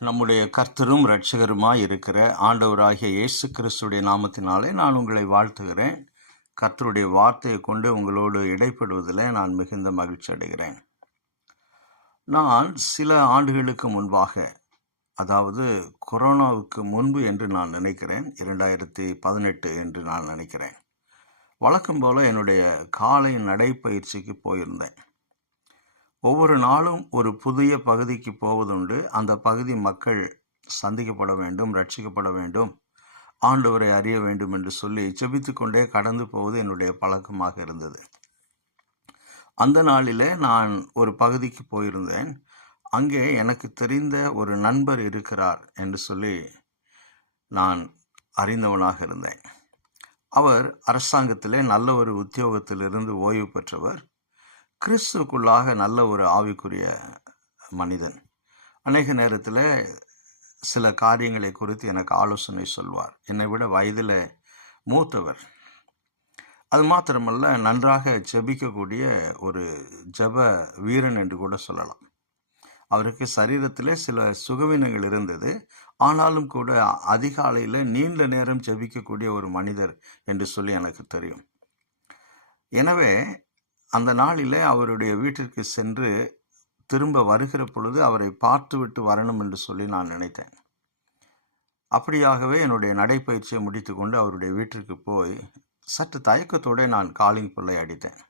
நம்முடைய கர்த்தரும் இரட்சகருமாய் இருக்கிற ஆண்டவராகிய இயேசு கிறிஸ்துடைய நாமத்தினாலே நான் உங்களை வாழ்த்துகிறேன். கர்த்தருடைய வார்த்தையை கொண்டு உங்களோடு இடைப்படுவதில் நான் மிகுந்த மகிழ்ச்சி அடைகிறேன். நான் சில ஆண்டுகளுக்கு முன்பாக, அதாவது கொரோனாவுக்கு முன்பு என்று நான் நினைக்கிறேன், 2018 என்று நான் நினைக்கிறேன், வழக்கம் போல என்னுடைய காலை நடைப்பயிற்சிக்கு போயிருந்தேன். ஒவ்வொரு நாளும் ஒரு புதிய பகுதிக்கு போவதுண்டு. அந்த பகுதி மக்கள் சந்திக்கப்பட வேண்டும், ரட்சிக்கப்பட வேண்டும், ஆண்டவரை அறிய வேண்டும் என்று சொல்லி ஜெபித்து கொண்டே கடந்து போவது என்னுடைய பழக்கமாக இருந்தது. அந்த நாளிலே நான் ஒரு பகுதிக்கு போயிருந்தேன். அங்கே எனக்கு தெரிந்த ஒரு நண்பர் இருக்கிறார் என்று சொல்லி நான் அறிந்தவனாக இருந்தேன். அவர் அரசாங்கத்திலே நல்ல ஒரு உத்தியோகத்திலிருந்து ஓய்வு பெற்றவர். கிறிஸ்துவுக்குள்ளாக நல்ல ஒரு ஆவிக்குரிய மனிதன். அநேக நேரத்தில் சில காரியங்களை குறித்து எனக்கு ஆலோசனை சொல்வார். என்னை விட வயதில் மூத்தவர். அது மாத்திரமல்ல, நன்றாக ஜெபிக்கக்கூடிய ஒரு ஜெப வீரன் என்று கூட சொல்லலாம். அவருக்கு சரீரத்தில் சில சுகவீனங்கள் இருந்தது. ஆனாலும் கூட அதிகாலையில் நீண்ட நேரம் ஜெபிக்கக்கூடிய ஒரு மனிதர் என்று சொல்லி எனக்கு தெரியும். எனவே அந்த நாளிலே அவருடைய வீட்டிற்கு சென்று திரும்ப வருகிற பொழுது அவரை பார்த்துவிட்டு வரணும் என்று சொல்லி நான் நினைத்தேன். அப்படியாகவே என்னுடைய நடைப்பயிற்சியை முடித்து கொண்டு அவருடைய வீட்டிற்கு போய் சற்று தயக்கத்தோடு நான் காலிங் பெல்லை அடித்தேன்.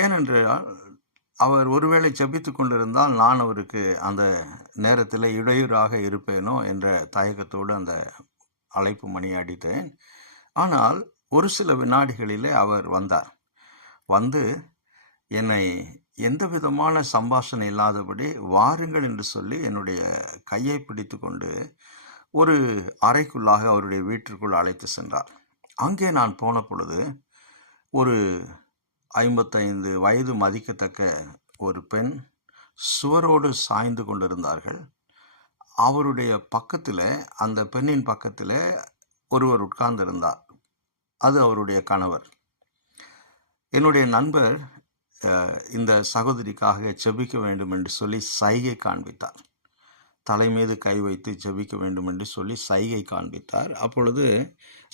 ஏனென்றால் அவர் ஒருவேளை ஜெபித்து கொண்டிருந்தால் நான் அவருக்கு அந்த நேரத்தில் இடையூறாக இருப்பேனோ என்ற தயக்கத்தோடு அந்த அழைப்பு மணியை அடித்தேன். ஆனால் ஒரு சில வினாடிகளிலே அவர் வந்தார். வந்து என்னை எந்த விதமான சம்பாஷணை இல்லாதபடி வாருங்கள் என்று சொல்லி என்னுடைய கையை பிடித்து கொண்டு ஒரு அறைக்குள்ளாக அவருடைய வீட்டிற்குள் அழைத்து சென்றார். அங்கே நான் போன பொழுது ஒரு 55 வயது மதிக்கத்தக்க ஒரு பெண் சுவரோடு சாய்ந்து கொண்டிருந்தார்கள். அவருடைய பக்கத்தில், அந்த பெண்ணின் பக்கத்தில் ஒருவர் உட்கார்ந்திருந்தார். அது அவருடைய கணவர். என்னுடைய நண்பர் இந்த சகோதரிக்காக ஜெபிக்க வேண்டும் என்று சொல்லி சைகை காண்பித்தார். தலை மீது கை வைத்து ஜெபிக்க வேண்டும் என்று சொல்லி சைகை காண்பித்தார். அப்பொழுது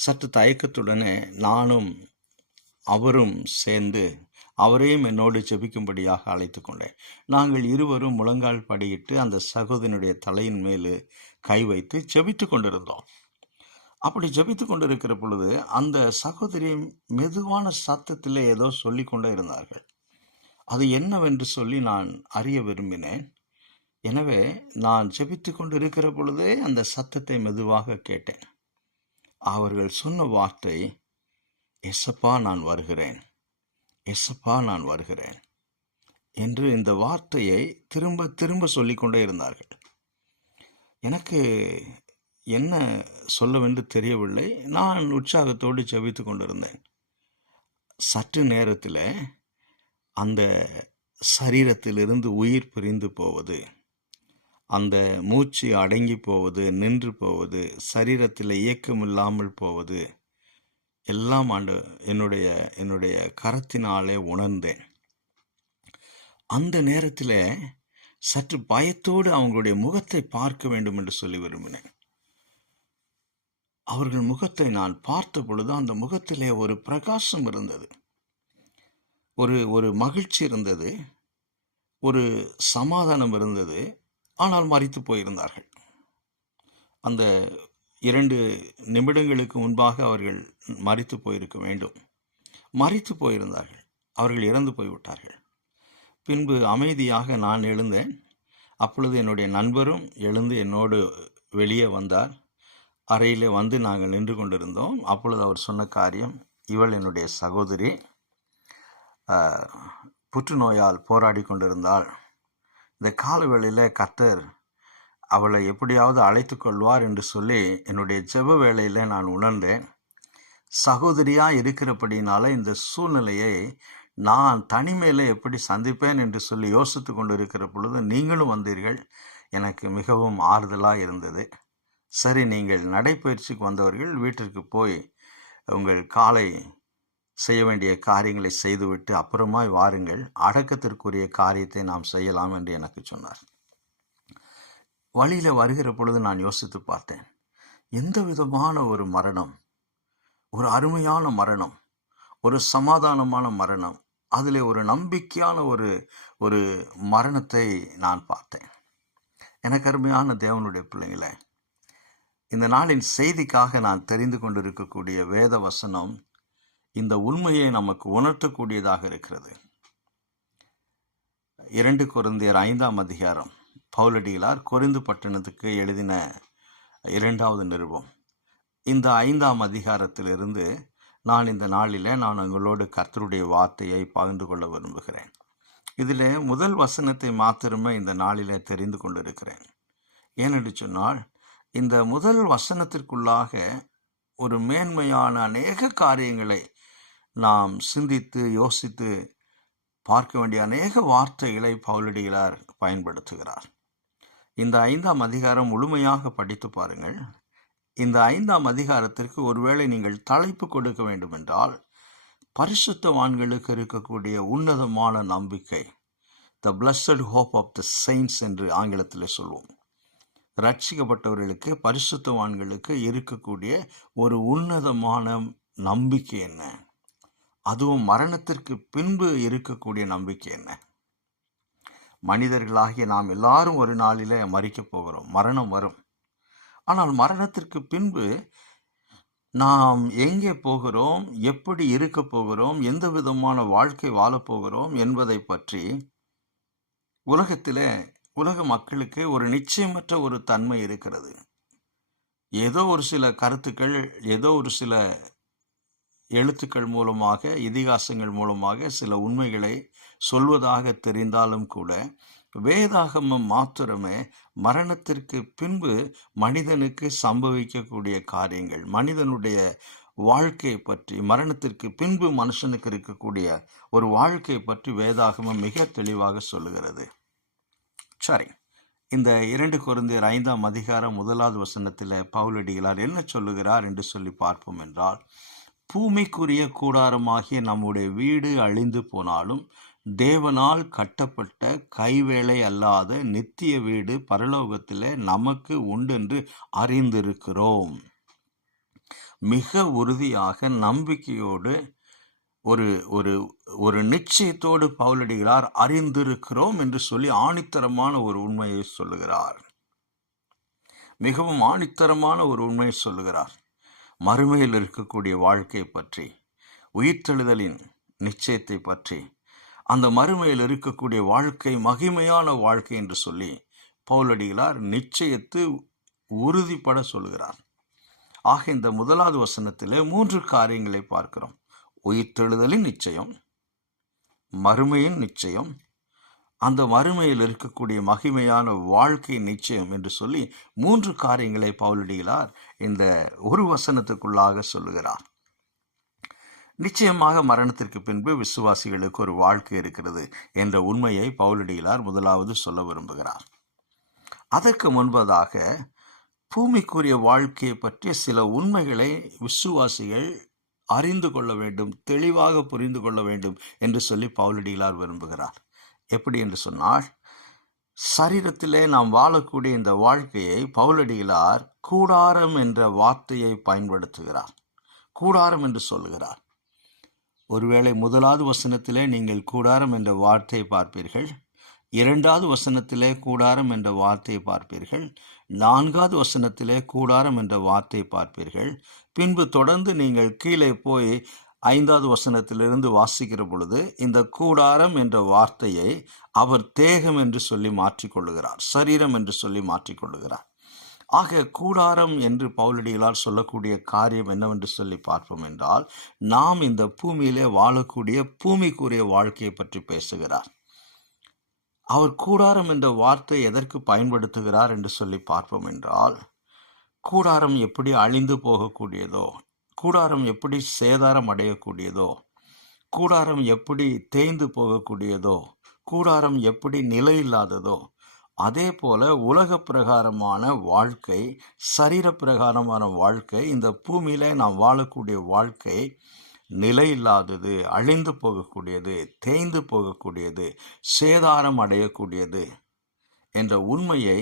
சற்று தயக்கத்துடனே நானும் அவரும் சேர்ந்து அவரையும் என்னோடு ஜெபிக்கும்படியாக அழைத்து கொண்டேன். நாங்கள் இருவரும் முழங்கால் படியிட்டு அந்த சகோதரனுடைய தலையின் மேல் கை வைத்து ஜெபித்து கொண்டிருந்தோம். அப்படி ஜெபித்து கொண்டிருக்கிற பொழுது அந்த சகோதரி மெதுவான சத்தத்தில் ஏதோ சொல்லி கொண்டே இருந்தார்கள். அது என்னவென்று சொல்லி நான் அறிய விரும்பினேன். எனவே நான் ஜெபித்து கொண்டிருக்கிற பொழுதே அந்த சத்தத்தை மெதுவாக கேட்டேன். அவர்கள் சொன்ன வார்த்தை, எசப்பா நான் வருகிறேன், எசப்பா நான் வருகிறேன் என்று இந்த வார்த்தையை திரும்ப திரும்ப சொல்லிக்கொண்டே இருந்தார்கள். எனக்கு என்ன சொல்லவென்று தெரியவில்லை. நான் உற்சாகத்தோடு ஜெபித்து கொண்டிருந்தேன். சற்று நேரத்தில் அந்த சரீரத்திலிருந்து உயிர் பிரிந்து போவது, அந்த மூச்சு அடங்கி போவது, நின்று போவது, சரீரத்தில் இயக்கம் இல்லாமல் போவது எல்லாம் என்னுடைய கரத்தினாலே உணர்ந்தேன். அந்த நேரத்தில் சற்று பயத்தோடு அவங்களுடைய முகத்தை பார்க்க வேண்டும் என்று சொல்லி விரும்பினேன். அவர்கள் முகத்தை நான் பார்த்த பொழுது அந்த முகத்திலே ஒரு பிரகாசம் இருந்தது, ஒரு மகிழ்ச்சி இருந்தது, ஒரு சமாதானம் இருந்தது. ஆனால் மரித்து போயிருந்தார்கள். அந்த 2 நிமிடங்களுக்கு முன்பாக அவர்கள் மரித்து போயிருக்க வேண்டும். மரித்து போயிருந்தார்கள். அவர்கள் இறந்து போய்விட்டார்கள். பின்பு அமைதியாக நான் எழுந்தேன். அப்பொழுது என்னுடைய நண்பரும் எழுந்து என்னோடு வெளியே வந்தார். அறையில் வந்து நாங்கள் நின்று கொண்டிருந்தோம். அப்பொழுது அவர் சொன்ன காரியம், இவள் என்னுடைய சகோதரி, புற்றுநோயால் போராடி கொண்டிருந்தாள். இந்த காலவேளையில் கர்த்தர் அவளை எப்படியாவது அழைத்து கொள்வார் என்று சொல்லி என்னுடைய ஜெப வேளையில் நான் உணர்ந்தேன். சகோதரியாக இருக்கிறபடினால இந்த சூழ்நிலையை நான் தனிமையில் எப்படி சந்திப்பேன் என்று சொல்லி யோசித்து கொண்டு இருக்கிற பொழுது நீங்களும் வந்தீர்கள். எனக்கு மிகவும் ஆறுதலாக இருந்தது. சரி, நீங்கள் நடைப்பயிற்சிக்கு வந்தவர்கள் வீட்டிற்கு போய் உங்கள் காலை செய்ய வேண்டிய காரியங்களை செய்துவிட்டு அப்புறமாய் வாருங்கள், அடக்கத்திற்குரிய காரியத்தை நாம் செய்யலாம் என்று எனக்கு சொன்னார். வழியில வருகிற பொழுது நான் யோசித்து பார்த்தேன். எந்த விதமான ஒரு மரணம், ஒரு அருமையான மரணம், ஒரு சமாதானமான மரணம், அதிலே ஒரு நம்பிக்கையான ஒரு ஒரு மரணத்தை நான் பார்த்தேன். எனக்கு அருமையான தேவனுடைய பிள்ளைங்களே, இந்த நாளின் செய்திக்காக நான் தெரிந்து கொண்டிருக்கக்கூடிய வேத வசனம் இந்த உண்மையை நமக்கு உணர்த்தக்கூடியதாக இருக்கிறது. 2 கொரிந்தியர் 5ஆம் அதிகாரம், பவுலடிகளார் கொரிந்து பட்டணத்துக்கு எழுதின 2வது நிருபம். இந்த 5ஆம் அதிகாரத்திலிருந்து நான் இந்த நாளில் நான் உங்களோடு கர்த்தருடைய வார்த்தையை பகிர்ந்து கொள்ள விரும்புகிறேன். இதில் முதல் வசனத்தை மாத்திரமே இந்த நாளில் தெரிந்து கொண்டிருக்கிறேன். ஏனென்று சொன்னால், இந்த முதல் வசனத்திற்குள்ளாக ஒரு மேன்மையான அநேக காரியங்களை நாம் சிந்தித்து யோசித்து பார்க்க வேண்டிய அநேக வார்த்தைகளை பவுலடிகளார் பயன்படுத்துகிறார். இந்த 5ஆம் அதிகாரம் முழுமையாக படித்து பாருங்கள். இந்த 5ஆம் அதிகாரத்திற்கு ஒருவேளை நீங்கள் தலைப்பு கொடுக்க வேண்டும் என்றால், பரிசுத்தவான்களுக்கு இருக்கக்கூடிய உன்னதமான நம்பிக்கை, the blessed hope of the saints என்று ஆங்கிலத்தில் சொல்வோம். ரட்சிக்கப்பட்டவர்களுக்கு, பரிசுத்தவான்களுக்கு இருக்கக்கூடிய ஒரு உன்னதமான நம்பிக்கை என்ன, அதுவும் மரணத்திற்கு பின்பு இருக்கக்கூடிய நம்பிக்கை என்ன? மனிதர்களாகிய நாம் எல்லாரும் ஒரு நாளிலே மரிக்கப் போகிறோம், மரணம் வரும். ஆனால் மரணத்திற்கு பின்பு நாம் எங்கே போகிறோம், எப்படி இருக்க போகிறோம், எந்த விதமான வாழ்க்கை வாழப்போகிறோம் என்பதை பற்றி உலக மக்களுக்கு ஒரு நிச்சயமற்ற ஒரு தன்மை இருக்கிறது. ஏதோ ஒரு சில கருத்துக்கள், ஏதோ ஒரு சில எழுத்துக்கள் மூலமாக, இதிகாசங்கள் மூலமாக சில உண்மைகளை சொல்வதாக தெரிந்தாலும் கூட, வேதாகமம் மாத்திரமே மரணத்திற்கு பின்பு மனிதனுக்கு சம்பவிக்கக்கூடிய காரியங்கள், மனிதனுடைய வாழ்க்கையை பற்றி, மரணத்திற்கு பின்பு மனுஷனுக்கு இருக்கக்கூடிய ஒரு வாழ்க்கையை பற்றி வேதாகமம் மிக தெளிவாக சொல்லுகிறது. சரி, இந்த 2 கொரிந்தியர் 5ஆம் அதிகாரம் 1வது வசனத்தில் பவுலடிகளார் என்ன சொல்லுகிறார் என்று சொல்லி பார்ப்போம் என்றால், பூமிக்குரிய கூடாரமாகிய நம்முடைய வீடு அழிந்து போனாலும் தேவனால் கட்டப்பட்ட கைவேலை அல்லாத நித்திய வீடு பரலோகத்தில் நமக்கு உண்டென்று அறிந்திருக்கிறோம். மிக உறுதியாக நம்பிக்கையோடு ஒரு ஒரு ஒரு நிச்சயத்தோடு பவுலடிகளார் அறிந்திருக்கிறோம் என்று சொல்லி ஆணித்தரமான ஒரு உண்மையை சொல்லுகிறார். மிகவும் ஆணித்தரமான ஒரு உண்மையை சொல்லுகிறார். மறுமையில் இருக்கக்கூடிய வாழ்க்கையை பற்றி, உயிர்த்தெழுதலின் நிச்சயத்தை பற்றி, அந்த மறுமையில் இருக்கக்கூடிய வாழ்க்கை மகிமையான வாழ்க்கை என்று சொல்லி பவுலடிகளார் நிச்சயத்து உறுதிப்பட சொல்கிறார். ஆக இந்த 1வது வசனத்தில் 3 காரியங்களை பார்க்கிறோம். உயிர்த்தெழுதலின் நிச்சயம், மறுமையின் நிச்சயம், அந்த மறுமையில் இருக்கக்கூடிய மகிமையான வாழ்க்கை நிச்சயம் என்று சொல்லி 3 காரியங்களை பவுலடிகளார் இந்த ஒரு வசனத்துக்குள்ளாக சொல்லுகிறார். நிச்சயமாக மரணத்திற்கு பின்பு விசுவாசிகளுக்கு ஒரு வாழ்க்கை இருக்கிறது என்ற உண்மையை பவுலடிகளார் முதலாவது சொல்ல விரும்புகிறார். அதற்கு முன்பதாக பூமிக்குரிய வாழ்க்கையை பற்றிய சில உண்மைகளை விசுவாசிகள் அறிந்து கொள்ள வேண்டும், தெளிவாக புரிந்து கொள்ள வேண்டும் என்று சொல்லி பவுலடிகளார் விரும்புகிறார். எப்படி என்று சொன்னால், சரீரத்திலே நாம் வாழக்கூடிய இந்த வாழ்க்கையை பவுலடிகளார் கூடாரம் என்ற வார்த்தையை பயன்படுத்துகிறார். கூடாரம் என்று சொல்லுகிறார். ஒருவேளை 1வது வசனத்திலே நீங்கள் கூடாரம் என்ற வார்த்தையை பார்ப்பீர்கள், 2வது வசனத்திலே கூடாரம் என்ற வார்த்தையை பார்ப்பீர்கள், 4வது வசனத்திலே கூடாரம் என்ற வார்த்தையை பார்ப்பீர்கள். பின்பு தொடர்ந்து நீங்கள் கீழே போய் 5வது வசனத்திலிருந்து வாசிக்கிற பொழுது இந்த கூடாரம் என்ற வார்த்தையை அவர் தேகம் என்று சொல்லி மாற்றிக்கொள்ளுகிறார், சரீரம் என்று சொல்லி மாற்றிக்கொள்ளுகிறார். ஆக கூடாரம் என்று பவுலடிகளார் சொல்லக்கூடிய காரியம் என்னவென்று சொல்லி பார்ப்போம் என்றால், நாம் இந்த பூமியிலே வாழக்கூடிய பூமிக்குரிய வாழ்க்கையை பற்றி பேசுகிறார். அவர் கூடாரம் என்ற வார்த்தை எதற்கு பயன்படுத்துகிறார் என்று சொல்லி பார்ப்போம் என்றால், கூடாரம் எப்படி அழிந்து போகக்கூடியதோ, கூடாரம் எப்படி சேதாரம் அடையக்கூடியதோ, கூடாரம் எப்படி தேய்ந்து போகக்கூடியதோ, கூடாரம் எப்படி நிலையில்லாததோ, அதே போல உலக பிரகாரமான வாழ்க்கை, சரீர பிரகாரமான வாழ்க்கை, இந்த பூமியில நாம் வாழக்கூடிய வாழ்க்கை நிலையில்லாதது, அழிந்து போகக்கூடியது, தேய்ந்து போகக்கூடியது, சேதாரம் அடையக்கூடியது என்ற உண்மையை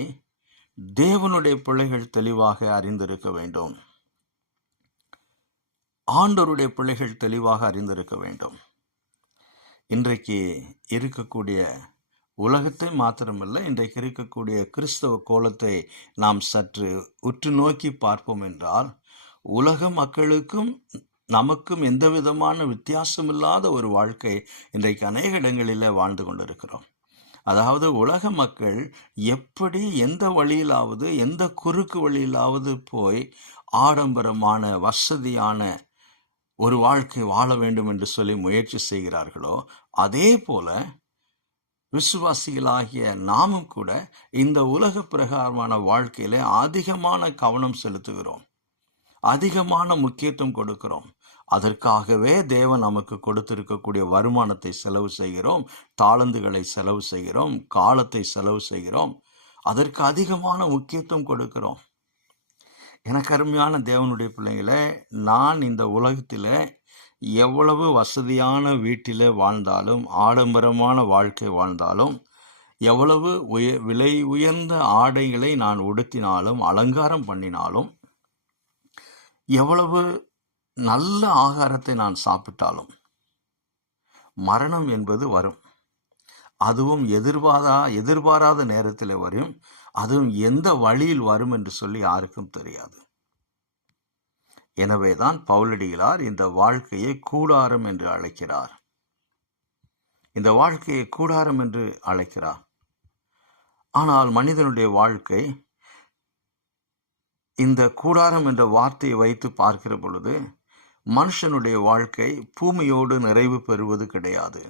தேவனுடைய பிள்ளைகள் தெளிவாக அறிந்திருக்க வேண்டும். ஆண்டவருடைய பிள்ளைகள் தெளிவாக அறிந்திருக்க வேண்டும். இன்றைக்கு இருக்கக்கூடிய உலகத்தை மாத்திரமல்ல, இன்றைக்கு இருக்கக்கூடிய கிறிஸ்தவ கோலத்தை நாம் சற்று உற்று நோக்கி பார்ப்போம் என்றால், உலக மக்களுக்கும் நமக்கும் எந்த விதமான வித்தியாசமில்லாத ஒரு வாழ்க்கை இன்றைக்கு அநேக இடங்களில் வாழ்ந்து கொண்டிருக்கிறோம். அதாவது உலக மக்கள் எப்படி எந்த வழியிலாவது, எந்த குறுக்கு வழியிலாவது போய் ஆடம்பரமான வசதியான ஒரு வாழ்க்கை வாழ வேண்டும் என்று சொல்லி முயற்சி செய்கிறார்களோ, அதே போல விசுவாசிகளாகிய நாமும் கூட இந்த உலக பிரகாரமான வாழ்க்கையில அதிகமான கவனம் செலுத்துகிறோம், அதிகமான முக்கியத்துவம் கொடுக்கிறோம். அதற்காகவே தேவன் நமக்கு கொடுத்திருக்கக்கூடிய வருமானத்தை செலவு செய்கிறோம், தாளந்துகளை செலவு செய்கிறோம், காலத்தை செலவு செய்கிறோம், அதற்கு அதிகமான முக்கியத்துவம் கொடுக்கிறோம். எனக்கு அருமையான தேவனுடைய பிள்ளைங்களே, நான் இந்த உலகத்தில் எவ்வளவு வசதியான வீட்டில் வாழ்ந்தாலும், ஆடம்பரமான வாழ்க்கை வாழ்ந்தாலும், எவ்வளவு விலை உயர்ந்த ஆடைகளை நான் உடுத்தினாலும், அலங்காரம் பண்ணினாலும், எவ்வளவு நல்ல ஆகாரத்தை நான் சாப்பிட்டாலும், மரணம் என்பது வரும். அதுவும் எதிர்பாராத நேரத்தில் வரும். அதுவும் எந்த வழியில் வரும் என்று சொல்லி யாருக்கும் தெரியாது. எனவேதான் பவுலடிகளார் இந்த வாழ்க்கையை கூடாரம் என்று அழைக்கிறார். இந்த வாழ்க்கையை கூடாரம் என்று அழைக்கிறார். ஆனால் மனிதனுடைய வாழ்க்கை, இந்த கூடாரம் என்ற வார்த்தையை வைத்து பார்க்கிற பொழுது, மனுஷனுடைய வாழ்க்கை பூமியோடு நிறைவு பெறுவது கிடையாது.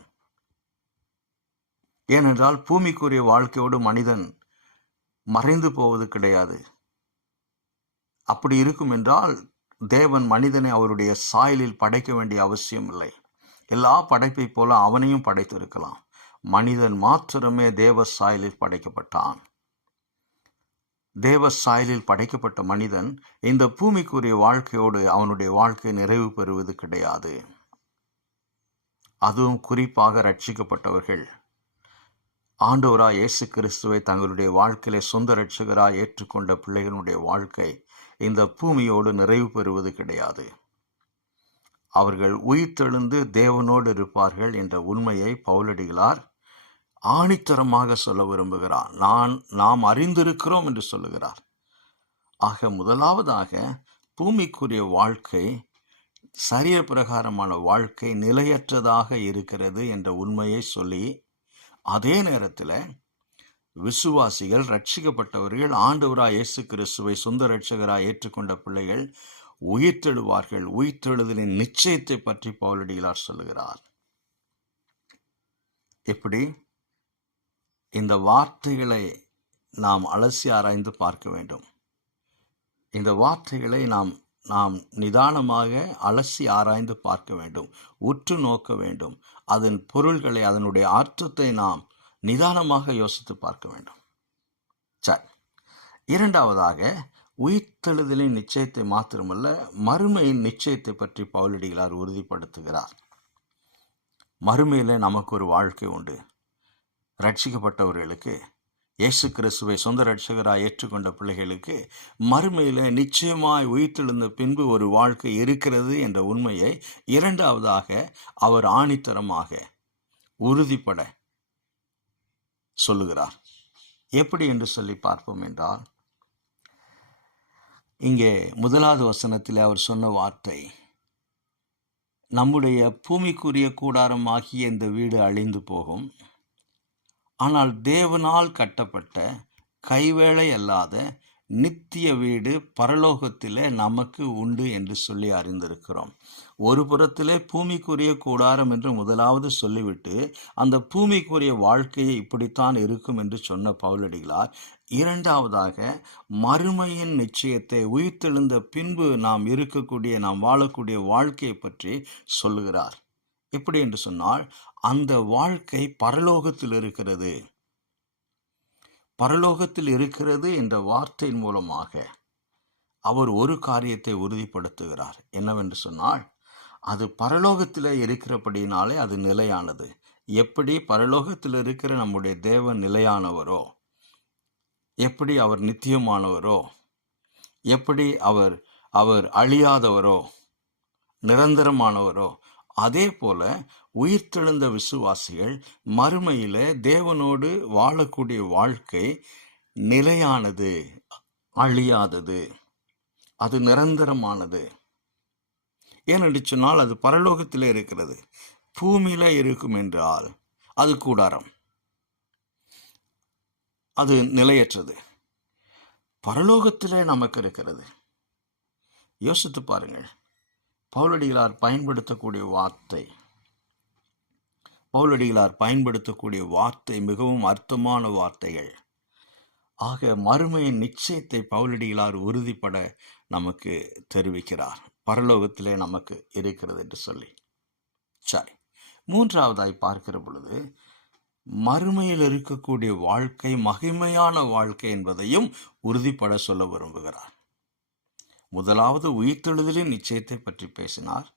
ஏனென்றால் பூமிக்குரிய வாழ்க்கையோடு மனிதன் மறைந்து போவது கிடையாது. அப்படி இருக்கும் என்றால் தேவன் மனிதனை அவருடைய சாயலில் படைக்க வேண்டிய அவசியம் இல்லை. எல்லா படைப்பை போல அவனையும் படைத்திருக்கலாம். மனிதன் மாத்திரமே தேவ சாயலில் படைக்கப்பட்டான். தேவ சாயலில் படைக்கப்பட்ட மனிதன் இந்த பூமிக்குரிய வாழ்க்கையோடு அவனுடைய வாழ்க்கை நிறைவு பெறுவது கிடையாது. அதுவும் குறிப்பாக ரட்சிக்கப்பட்டவர்கள் ஆண்டவராய் இயேசு கிறிஸ்துவை தங்களுடைய வாழ்க்கையிலே சொந்த இரட்சகராய் ஏற்றுக்கொண்ட பிள்ளைகளுடைய வாழ்க்கை இந்த பூமியோடு நிறைவு பெறுவது கிடையாது. அவர்கள் உயிர்த்தெழுந்து தேவனோடு இருப்பார்கள் என்ற உண்மையை பவுலடிகளார் ஆணித்தரமாக சொல்ல விரும்புகிறார். நாம் அறிந்திருக்கிறோம் என்று சொல்லுகிறார். ஆக முதலாவதாக பூமிக்குரிய வாழ்க்கை, சரீர பிரகாரமான வாழ்க்கை நிலையற்றதாக இருக்கிறது என்ற உண்மையை சொல்லி, அதே நேரத்தில் விசுவாசிகள், ரட்சிக்கப்பட்டவர்கள், ஆண்டவராய் இயேசு கிறிஸ்துவை சொந்த இரட்சகராய் ஏற்றுக்கொண்ட பிள்ளைகள் உயிர்த்தெழுவார்கள். உயிர்த்தெழுதலின் நிச்சயத்தை பற்றி பவுலடிகளார் சொல்லுகிறார். எப்படி? இந்த வார்த்தைகளை நாம் அலசி ஆராய்ந்து பார்க்க வேண்டும். இந்த வார்த்தைகளை நாம் நிதானமாக அலசி ஆராய்ந்து பார்க்க வேண்டும், உற்று நோக்க வேண்டும். அதன் பொருள்களை, அதனுடைய அர்த்தத்தை நாம் நிதானமாக யோசித்து பார்க்க வேண்டும். சரி, இரண்டாவதாக உயிர்த்தெழுதலின் நிச்சயத்தை மாத்திரமல்ல, மறுமையின் நிச்சயத்தை பற்றி பவுலடிகளார் உறுதிப்படுத்துகிறார். மறுமையில் நமக்கு ஒரு வாழ்க்கை உண்டு. ரட்சிக்கப்பட்டவர்களுக்கு, இயேசு கிறிஸ்துவை சொந்த இரட்சகராய் ஏற்றுக்கொண்ட பிள்ளைகளுக்கு மறுமையில் நிச்சயமாய் உயிர்த்தெழுந்த பின்பு ஒரு வாழ்க்கை இருக்கிறது என்ற உண்மையை இரண்டாவதாக அவர் ஆணித்தரமாக உறுதிப்பட சொல்லுகிறார். எப்படி என்று சொல்லி பார்ப்போம் என்றால், இங்கே முதலாவது வசனத்தில் அவர் சொன்ன வார்த்தை, நம்முடைய பூமிக்குரிய கூடாரமாகிய இந்த வீடு அழிந்து போகும், ஆனால் தேவனால் கட்டப்பட்ட கைவேளை அல்லாத நித்திய வீடு பரலோகத்திலே நமக்கு உண்டு என்று சொல்லி அறிந்திருக்கிறோம். ஒரு புறத்திலே பூமிக்குரிய கூடாரம் என்று முதலாவது சொல்லிவிட்டு, அந்த பூமிக்குரிய வாழ்க்கையை இப்படித்தான் இருக்கும் என்று சொன்ன பவுலடிகளார் இரண்டாவதாக மறுமையின் நிச்சயத்தை, உயிர்த்தெழுந்த பின்பு நாம் இருக்கக்கூடிய, நாம் வாழக்கூடிய வாழ்க்கையை பற்றி சொல்லுகிறார். எப்படி என்று சொன்னால், அந்த வாழ்க்கை பரலோகத்தில் இருக்கிறது. பரலோகத்தில் இருக்கிறது என்ற வார்த்தையின் மூலமாக அவர் ஒரு காரியத்தை உறுதிப்படுத்துகிறார். என்னவென்று சொன்னால், அது பரலோகத்தில் இருக்கிறபடினாலே அது நிலையானது. எப்படி பரலோகத்தில் இருக்கிற நம்முடைய தேவன் நிலையானவரோ, எப்படி அவர் நித்தியமானவரோ, எப்படி அவர் அவர் அழியாதவரோ, நிரந்தரமானவரோ, அதே போல உயிர்த்தெழுந்த விசுவாசிகள் மறுமையில தேவனோடு வாழக்கூடிய வாழ்க்கை நிலையானது, அழியாதது, அது நிரந்தரமானது. ஏனென்று சொன்னால் அது பரலோகத்திலே இருக்கிறது. பூமியில இருக்கும் என்றால் அது கூடாரம், அது நிலையற்றது. பரலோகத்திலே நமக்கு இருக்கிறது. யோசித்து பாருங்கள். பவுலடிகளார் பயன்படுத்தக்கூடிய வார்த்தை மிகவும் அர்த்தமான வார்த்தைகள். ஆக மறுமையின் நிச்சயத்தை பவுலடிகளார் உறுதிப்பட நமக்கு தெரிவிக்கிறார். பரலோகத்திலே நமக்கு இருக்கிறது என்று சொல்லி. சரி, மூன்றாவதாய் பார்க்கிற பொழுது மறுமையில் இருக்கக்கூடிய வாழ்க்கை மகிமையான வாழ்க்கை என்பதையும் உறுதிப்பட சொல்ல விரும்புகிறார். முதலாவது உயிர்த்தெழுதலின் நிச்சயத்தை பற்றி பேசினார்.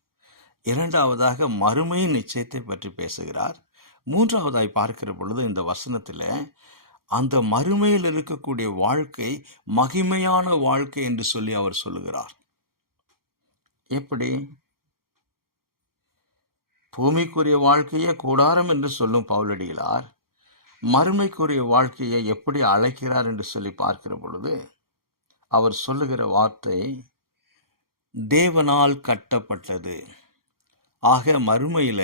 இரண்டாவதாக மறுமையின் நிச்சயத்தை பற்றி பேசுகிறார். மூன்றாவதாய் பார்க்கிற பொழுது இந்த வசனத்தில் அந்த மறுமையில் இருக்கக்கூடிய வாழ்க்கை மகிமையான வாழ்க்கை என்று சொல்லி அவர் சொல்லுகிறார். எப்படி? பூமிக்குரிய வாழ்க்கையை கூடாரம் என்று சொல்லும் பவுலடிகளார் மறுமைக்குரிய வாழ்க்கையை எப்படி அழைக்கிறார் என்று சொல்லி பார்க்கிற பொழுது அவர் சொல்லுகிற வார்த்தை தேவனால் கட்டப்பட்டது. ஆக மறுமையில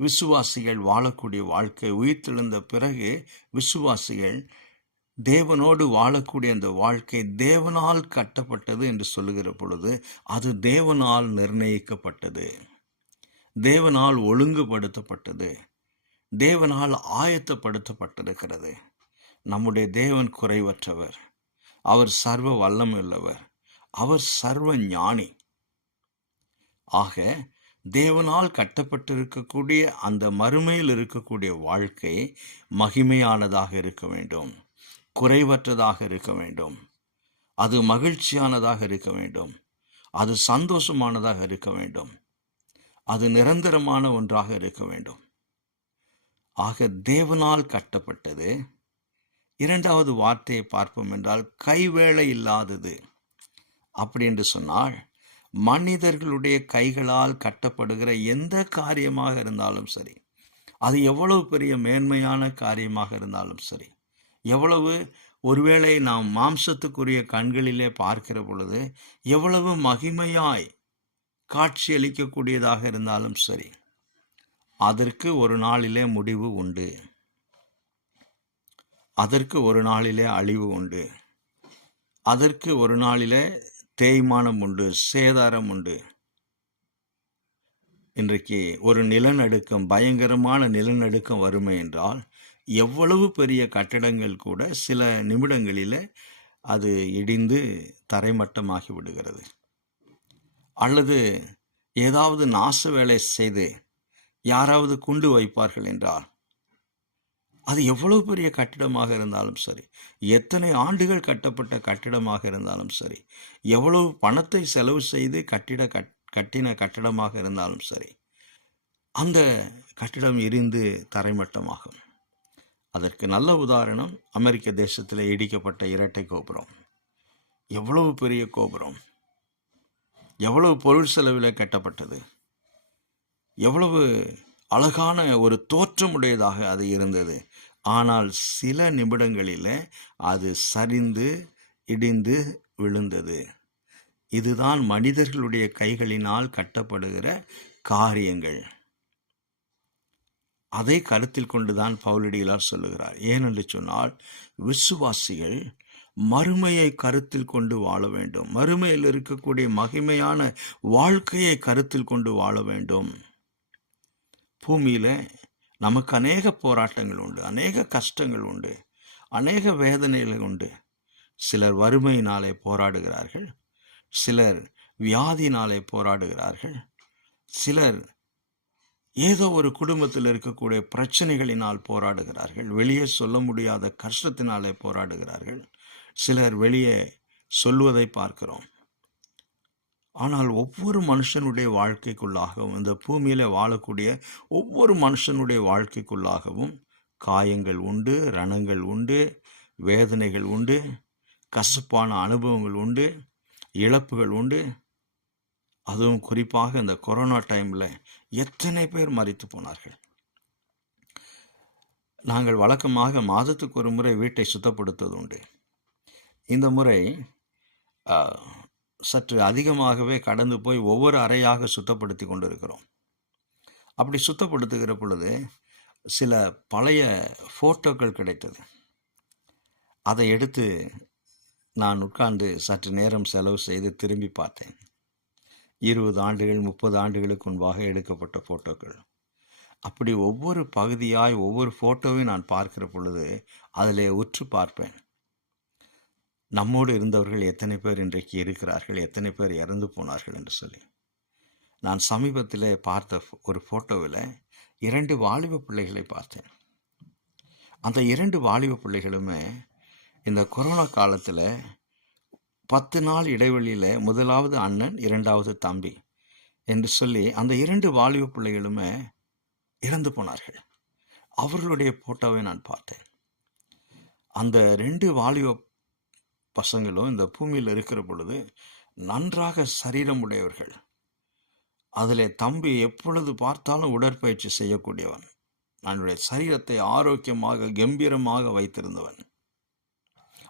விசுவாசிகள் வாழக்கூடிய வாழ்க்கை, உயிர்த்தெழுந்த பிறகு விசுவாசிகள் தேவனோடு வாழக்கூடிய அந்த வாழ்க்கை தேவனால் கட்டப்பட்டது என்று சொல்லுகிற பொழுது அது தேவனால் நிர்ணயிக்கப்பட்டது, தேவனால் ஒழுங்குபடுத்தப்பட்டது, தேவனால் ஆயத்தப்படுத்தப்பட்டிருக்கிறது. நம்முடைய தேவன் குறைவற்றவர், அவர் சர்வ வல்லமையுள்ளவர், அவர் சர்வ ஞானி. ஆக தேவனால் கட்டப்பட்டிருக்கக்கூடிய அந்த மறுமையில் இருக்கக்கூடிய வாழ்க்கை மகிமையானதாக இருக்க வேண்டும், குறைவற்றதாக இருக்க வேண்டும், அது மகிழ்ச்சியானதாக இருக்க வேண்டும், அது சந்தோஷமானதாக இருக்க வேண்டும், அது நிரந்தரமான ஒன்றாக இருக்க வேண்டும். ஆக தேவனால் கட்டப்பட்டது. இரண்டாவது வார்த்தையை பார்ப்போம் என்றால் கைவேளை இல்லாதது. அப்படி என்று சொன்னால் மனிதர்களுடைய கைகளால் கட்டப்படுகிற எந்த காரியமாக இருந்தாலும் சரி, அது எவ்வளவு பெரிய மேன்மையான காரியமாக இருந்தாலும் சரி, எவ்வளவு ஒருவேளை நாம் மாம்சத்துக்குரிய கண்களிலே பார்க்கிற பொழுது எவ்வளவு மகிமையாய் காட்சியளிக்கக்கூடியதாக இருந்தாலும் சரி, அதற்கு ஒரு நாளிலே முடிவு உண்டு, அதற்கு ஒரு நாளிலே அழிவு உண்டு, அதற்கு ஒரு நாளிலே தேய்மானம் உண்டு, சேதாரம் உண்டு. இன்றைக்கு ஒரு நிலநடுக்கம், பயங்கரமான நிலநடுக்கம் வறுமை என்றால் எவ்வளவு பெரிய கட்டடங்கள் கூட சில நிமிடங்களில் அது இடிந்து தரைமட்டமாகி விடுகிறது. அல்லது ஏதாவது நாச வேலை செய்து யாராவது குண்டு வைப்பார்கள் என்றால் அது எவ்வளவு பெரிய கட்டிடமாக இருந்தாலும் சரி, எத்தனை ஆண்டுகள் கட்டப்பட்ட கட்டிடமாக இருந்தாலும் சரி, எவ்வளவு பணத்தை செலவு செய்து கட்டின கட்டிடமாக இருந்தாலும் சரி, அந்த கட்டிடம் எரிந்து தரைமட்டமாகும். அதற்கு நல்ல உதாரணம் அமெரிக்க தேசத்தில் இடிக்கப்பட்ட இரட்டை கோபுரம். எவ்வளவு பெரிய கோபுரம், எவ்வளவு பொருள் செலவில் கட்டப்பட்டது, எவ்வளவு அழகான ஒரு தோற்றமுடையதாக அது இருந்தது. ஆனால் சில நிமிடங்களில் அது சரிந்து இடிந்து விழுந்தது. இதுதான் மனிதர்களுடைய கைகளினால் கட்டப்படுகிற காரியங்கள். அதை கருத்தில் கொண்டுதான் பவுலடிகளார் சொல்லுகிறார். ஏனென்று சொன்னால் விசுவாசிகள் மறுமையை கருத்தில் கொண்டு வாழ வேண்டும், மறுமையில் இருக்கக்கூடிய மகிமையான வாழ்க்கையை கருத்தில் கொண்டு வாழ வேண்டும். பூமியில் நமக்கு அநேக போராட்டங்கள் உண்டு, அநேக கஷ்டங்கள் உண்டு, அநேக வேதனைகள் உண்டு. சிலர் வறுமையினாலே போராடுகிறார்கள், சிலர் வியாதினாலே போராடுகிறார்கள், சிலர் ஏதோ ஒரு குடும்பத்தில் இருக்கக்கூடிய பிரச்சனைகளினால் போராடுகிறார்கள், வெளியே சொல்ல முடியாத கஷ்டத்தினாலே போராடுகிறார்கள், சிலர் வெளியே சொல்வதை பார்க்கிறோம். ஆனால் ஒவ்வொரு மனுஷனுடைய வாழ்க்கைக்குள்ளாகவும், இந்த பூமியில் வாழக்கூடிய ஒவ்வொரு மனுஷனுடைய வாழ்க்கைக்குள்ளாகவும் காயங்கள் உண்டு, ரணங்கள் உண்டு, வேதனைகள் உண்டு, கசப்பான அனுபவங்கள் உண்டு, இழப்புகள் உண்டு. அதுவும் குறிப்பாக இந்த கொரோனா டைமில் எத்தனை பேர் மரித்து போனார்கள். நாங்கள் வழக்கமாக மாதத்துக்கு ஒரு முறை வீட்டை சுத்தப்படுத்துவது உண்டு. இந்த முறை சற்று அதிகமாகவே கடந்து போய் ஒவ்வொரு அறையாக சுத்தப்படுத்தி கொண்டிருக்கிறோம். அப்படி சுத்தப்படுத்துகிற பொழுது சில பழைய ஃபோட்டோக்கள் கிடைத்தது. அதை எடுத்து நான் உட்கார்ந்து சற்று நேரம் செலவு செய்து திரும்பி பார்த்தேன். 20 ஆண்டுகள் 30 ஆண்டுகளுக்கு முன்பாக எடுக்கப்பட்ட ஃபோட்டோக்கள். அப்படி ஒவ்வொரு பகுதியாய் ஒவ்வொரு ஃபோட்டோவையும் நான் பார்க்கிற பொழுது அதில் உற்று பார்ப்பேன். நம்மோடு இருந்தவர்கள் எத்தனை பேர் இன்றைக்கு இருக்கிறார்கள், எத்தனை பேர் இறந்து போனார்கள் என்று சொல்லி. நான் சமீபத்தில் பார்த்த ஒரு ஃபோட்டோவில் 2 வாலிப பிள்ளைகளை பார்த்தேன். அந்த 2 வாலிப பிள்ளைகளுமே இந்த கொரோனா காலத்தில் 10 நாள் இடைவெளியில் முதலாவது அண்ணன், 2வது தம்பி என்று சொல்லி அந்த 2 வாலிப பிள்ளைகளுமே இறந்து போனார்கள். அவர்களுடைய ஃபோட்டோவை நான் பார்த்தேன். அந்த 2 வாலிப பசங்களும் இந்த பூமியில் இருக்கிற பொழுது நன்றாக சரீரம் உடையவர்கள். அதில் தம்பி எப்பொழுது பார்த்தாலும் உடற்பயிற்சி செய்யக்கூடியவன், தன்னுடைய சரீரத்தை ஆரோக்கியமாக கம்பீரமாக வைத்திருந்தவன்.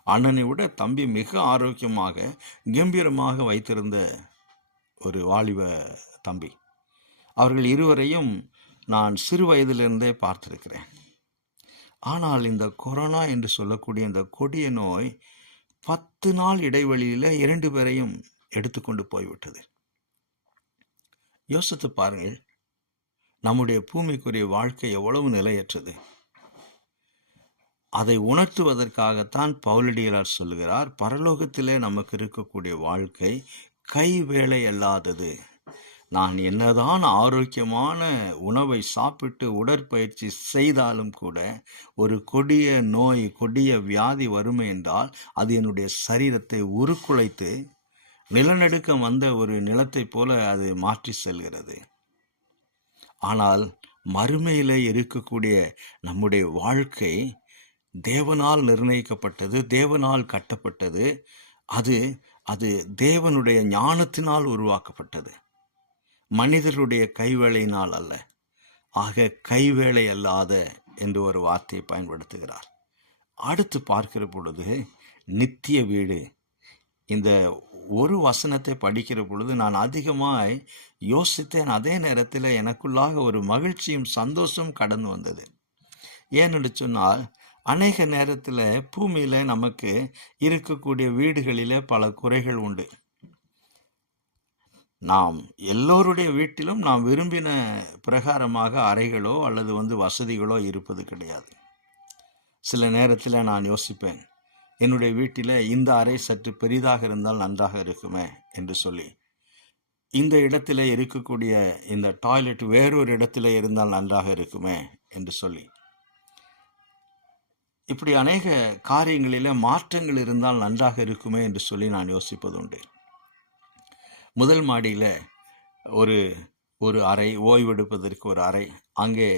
அண்ணனை விட தம்பி மிக ஆரோக்கியமாக கம்பீரமாக வைத்திருந்த ஒரு வாலிப தம்பி. அவர்கள் இருவரையும் நான் சிறு வயதிலிருந்தே பார்த்திருக்கிறேன். ஆனால் இந்த கொரோனா என்று சொல்லக்கூடிய இந்த கொடிய நோய் 10 நாள் இடைவெளியில் 2 பேரையும் எடுத்துக்கொண்டு போய்விட்டது. யோசித்து பாருங்கள், நம்முடைய பூமிக்குரிய வாழ்க்கை எவ்வளவு நிலையற்றது. அதை உணர்த்துவதற்காகத்தான் பவுலடிகளார் சொல்லுகிறார், பரலோகத்திலே நமக்கு இருக்கக்கூடிய வாழ்க்கை கைவேளை அல்லாதது. நான் என்னதான் ஆரோக்கியமான உணவை சாப்பிட்டு உடற்பயிற்சி செய்தாலும் கூட ஒரு கொடிய நோய், கொடிய வியாதி வறுமை என்றால் அது என்னுடைய சரீரத்தை உருக்குலைத்து நிலநடுக்கம் வந்த ஒரு நிலத்தை போல அது மாற்றி செல்கிறது. ஆனால் மறுமையில் இருக்கக்கூடிய நம்முடைய வாழ்க்கை தேவனால் நிர்ணயிக்கப்பட்டது, தேவனால் கட்டப்பட்டது. அது தேவனுடைய ஞானத்தினால் உருவாக்கப்பட்டது, மனிதர்களுடைய கைவேளையினால் அல்ல. ஆக கைவேளை அல்லாத என்று ஒரு வார்த்தையை பயன்படுத்துகிறார். அடுத்து பார்க்கிற பொழுது நித்திய வீடு. இந்த ஒரு வசனத்தை படிக்கிற பொழுது நான் அதிகமாய் யோசித்தேன். அதே நேரத்தில் எனக்குள்ளாக ஒரு மகிழ்ச்சியும் சந்தோஷம் கடந்து வந்தது. ஏனென்று சொன்னால், அநேக நேரத்தில் பூமியில் நமக்கு இருக்கக்கூடிய வீடுகளிலே பல குறைகள் உண்டு. நாம் எல்லோருடைய வீட்டிலும் நாம் விரும்பின பிரகாரமாக அறைகளோ அல்லது வசதிகளோ இருப்பது கிடையாது. சில நேரத்தில் நான் யோசிப்பேன், என்னுடைய வீட்டில் இந்த அறை சற்று பெரிதாக இருந்தால் நன்றாக இருக்குமே என்று சொல்லி, இந்த இடத்துல இருக்கக்கூடிய இந்த டாய்லெட் வேறொரு இடத்துல இருந்தால் நன்றாக இருக்குமே என்று சொல்லி, இப்படி அநேக காரியங்களில் மாற்றங்கள் இருந்தால் நன்றாக இருக்குமே என்று சொல்லி நான் யோசிப்பதுண்டு. முதல் மாடியில் ஒரு அறை, ஓய்வெடுப்பதற்கு ஒரு அறை, அங்கே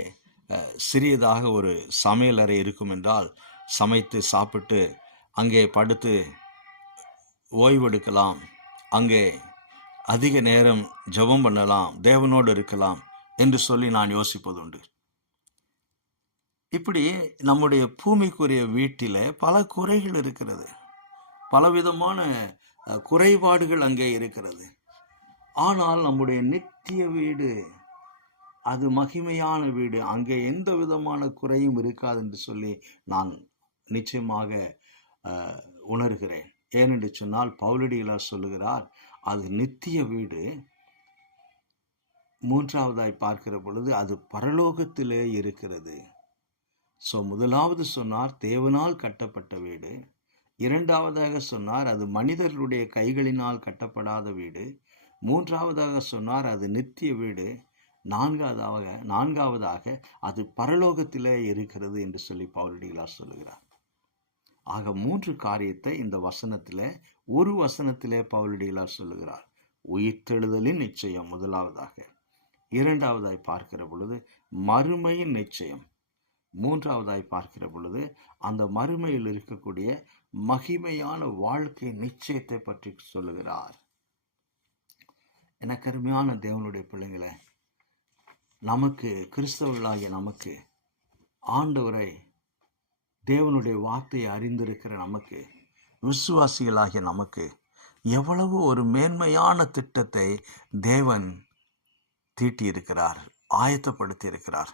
சிறியதாக ஒரு சமையல் அறை இருக்கும் என்றால் சமைத்து சாப்பிட்டு அங்கே படுத்து ஓய்வெடுக்கலாம், அங்கே அதிக நேரம் ஜெபம் பண்ணலாம், தேவனோடு இருக்கலாம் என்று சொல்லி நான் யோசிப்பதுண்டு. இப்படி நம்முடைய பூமிக்குரிய வீட்டில் பல குறைகள் இருக்கிறது, பலவிதமான குறைபாடுகள் அங்கே இருக்கிறது. ஆனால் நம்முடைய நித்திய வீடு அது மகிமையான வீடு, அங்கே எந்த விதமான குறையும் இருக்காது என்று சொல்லி நான் நிச்சயமாக உணர்கிறேன். ஏனென்று சொன்னால் பவுலடிகளார் சொல்லுகிறார், அது நித்திய வீடு. மூன்றாவதாய் பார்க்கிற பொழுது அது பரலோகத்திலே இருக்கிறது. ஸோ முதலாவது சொன்னார் தேவனால் கட்டப்பட்ட வீடு, இரண்டாவதாக சொன்னார் அது மனிதர்களுடைய கைகளினால் கட்டப்படாத வீடு, மூன்றாவதாக சொன்னார் அது நித்திய வீடு, நான்காவதாக அது பரலோகத்திலே இருக்கிறது என்று சொல்லி பவுலடிகளார் சொல்லுகிறார். ஆக 3 காரியத்தை இந்த வசனத்தில், ஒரு வசனத்திலே பவுலடிகளார் சொல்லுகிறார். உயிர்த்தெழுதலின் நிச்சயம் முதலாவதாக, இரண்டாவதாய் பார்க்கிற பொழுது மறுமையின் நிச்சயம், மூன்றாவதாய் பார்க்கிற பொழுது அந்த மறுமையில் இருக்கக்கூடிய மகிமையான வாழ்க்கை நிச்சயத்தை பற்றி சொல்லுகிறார். எனக்கு அருமையான தேவனுடைய பிள்ளைகளை, நமக்கு கிறிஸ்தவர்களாகிய நமக்கு, ஆண்டவரை தேவனுடைய வார்த்தையை அறிந்திருக்கிற நமக்கு, விசுவாசிகளாகிய நமக்கு எவ்வளவு ஒரு மேன்மையான திட்டத்தை தேவன் தீட்டியிருக்கிறார், ஆயத்தப்படுத்தி இருக்கிறார்.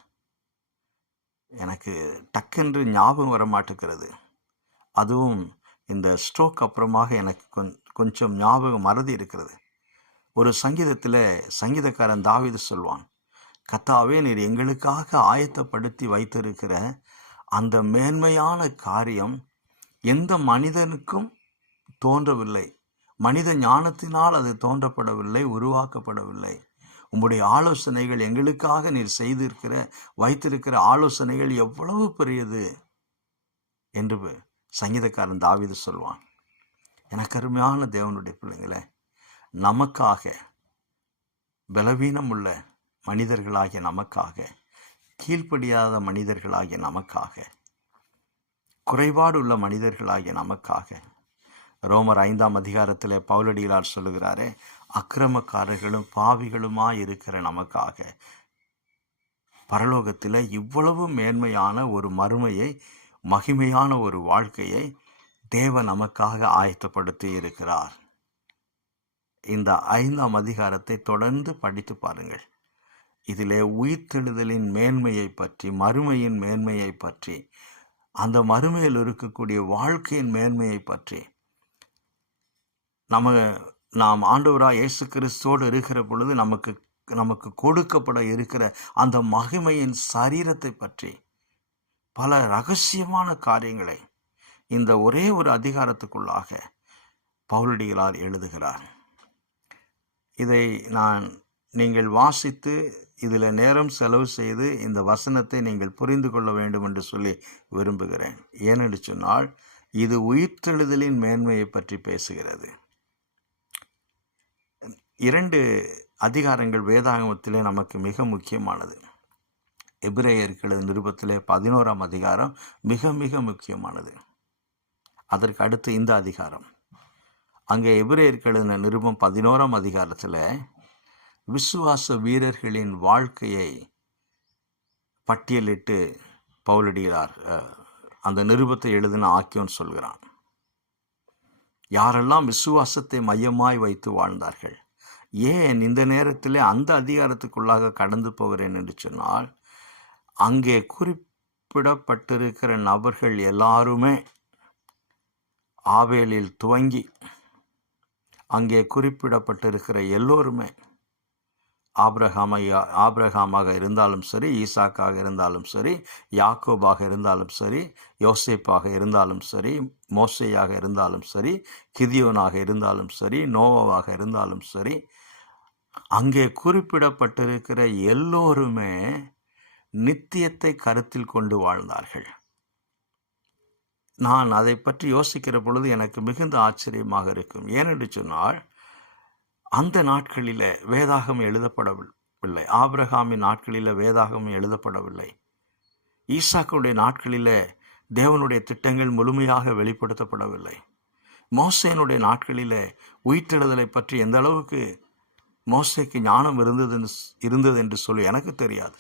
எனக்கு டக்கென்று ஞாபகம் வர மாட்டேங்கிறது. அதுவும் இந்த ஸ்ட்ரோக் அப்புறமாக எனக்கு கொஞ்சம் ஞாபகம் மறதி இருக்கிறது. ஒரு சங்கீதத்தில் சங்கீதக்காரன் தாவீது சொல்வான், கர்த்தாவே, நீர் எங்களுக்காக ஆயத்தப்படுத்தி வைத்திருக்கிற அந்த மேன்மையான காரியம் எந்த மனிதனுக்கும் தோன்றவில்லை, மனித ஞானத்தினால் அது தோன்றப்படவில்லை, உருவாக்கப்படவில்லை. உம்முடைய ஆலோசனைகள், எங்களுக்காக நீர் செய்திருக்கிற வைத்திருக்கிற ஆலோசனைகள் எவ்வளவு பெரியது என்று சங்கீதக்காரன் தாவீது சொல்வான். எனக்கு அருமையான தேவனுடைய பிள்ளைங்களே, நமக்காக, பலவீனம் உள்ள மனிதர்களாகிய நமக்காக, கீழ்ப்படியாத மனிதர்களாகிய நமக்காக, குறைபாடு உள்ள மனிதர்களாகிய நமக்காக, ரோமர் 5ஆம் அதிகாரத்தில் பவுலடிகளார் சொல்லுகிறாரே, அக்கிரமக்காரர்களும் பாவிகளுமாய் இருக்கிற நமக்காக பரலோகத்தில் இவ்வளவு மேன்மையான ஒரு மறுமையை, மகிமையான ஒரு வாழ்க்கையை தேவன் நமக்காக ஆயத்தப்படுத்தி இருக்கிறார். இந்த 5ஆம் அதிகாரத்தை தொடர்ந்து படித்து பாருங்கள். இதிலே உயிர்த்தெழுதலின் மேன்மையை பற்றி, மறுமையின் மேன்மையை பற்றி, அந்த மறுமையில் இருக்கக்கூடிய வாழ்க்கையின் மேன்மையை பற்றி, நாம் ஆண்டவராய் இயேசு கிறிஸ்துவோடு இருக்கிற பொழுது நமக்கு கொடுக்கப்பட இருக்கிற அந்த மகிமையின் சரீரத்தை பற்றி பல ரகசியமான காரியங்களை இந்த ஒரே ஒரு அதிகாரத்துக்குள்ளாக பவுலடிகளார் எழுதுகிறார். இதை நீங்கள் வாசித்து இதில் நேரம் செலவு செய்து இந்த வசனத்தை நீங்கள் புரிந்து கொள்ள வேண்டும் என்று சொல்லி விரும்புகிறேன். ஏனென்று சொன்னால், இது உயிர்த்தெழுதலின் மேன்மையை பற்றி பேசுகிறது. 2 அதிகாரங்கள் வேதாகமத்திலே நமக்கு மிக முக்கியமானது. எபிரேயர்கள் நிருபத்திலே 11ஆம் அதிகாரம் மிக மிக முக்கியமானது. அதற்கு அடுத்து இந்த அதிகாரம். அங்கே எபிரேயர்கள் நிருபம் 11ஆம் அதிகாரத்தில் விசுவாச வீரர்களின் வாழ்க்கையை பட்டியலிட்டு பவுலடிகளார் அந்த நிருபத்தை எழுதின ஆக்கியோன் சொல்கிறான். யாரெல்லாம் விசுவாசத்தை மையமாய் வைத்து வாழ்ந்தார்கள். ஏன் இந்த நேரத்தில் அந்த அதிகாரத்துக்குள்ளாக கடந்து போகிறேன் என்று சொன்னால், அங்கே குறிப்பிடப்பட்டிருக்கிற நபர்கள் எல்லாருமே ஆபேலில் துவங்கி அங்கே குறிப்பிடப்பட்டிருக்கிற எல்லோருமே ஆபிரகாமாக இருந்தாலும் சரி, ஈசாக்காக இருந்தாலும் சரி, யாக்கோபாக இருந்தாலும் சரி, யோசேப்பாக இருந்தாலும் சரி, மோசேயாக இருந்தாலும் சரி, கிதியோனாக இருந்தாலும் சரி, நோவாவாக இருந்தாலும் சரி, அங்கே குறிப்பிடப்பட்டிருக்கிற எல்லோருமே நித்தியத்தை கருத்தில் கொண்டு வாழ்ந்தார்கள். நான் அதை பற்றி யோசிக்கிற பொழுது எனக்கு மிகுந்த ஆச்சரியமாக இருக்கும். ஏனென்று சொன்னால், அந்த நாட்களில் வேதாகம் எழுதப்படவில்லை. ஆபிரகாமின் நாட்களில் வேதாகம் எழுதப்படவில்லை. ஈசாக்குடைய நாட்களில் தேவனுடைய திட்டங்கள் முழுமையாக வெளிப்படுத்தப்படவில்லை. மோசேனுடைய நாட்களில் உயிர்த்தெழுதலை பற்றி எந்த அளவுக்கு மோசேக்கு ஞானம் இருந்தது என்று சொல்லி எனக்கு தெரியாது.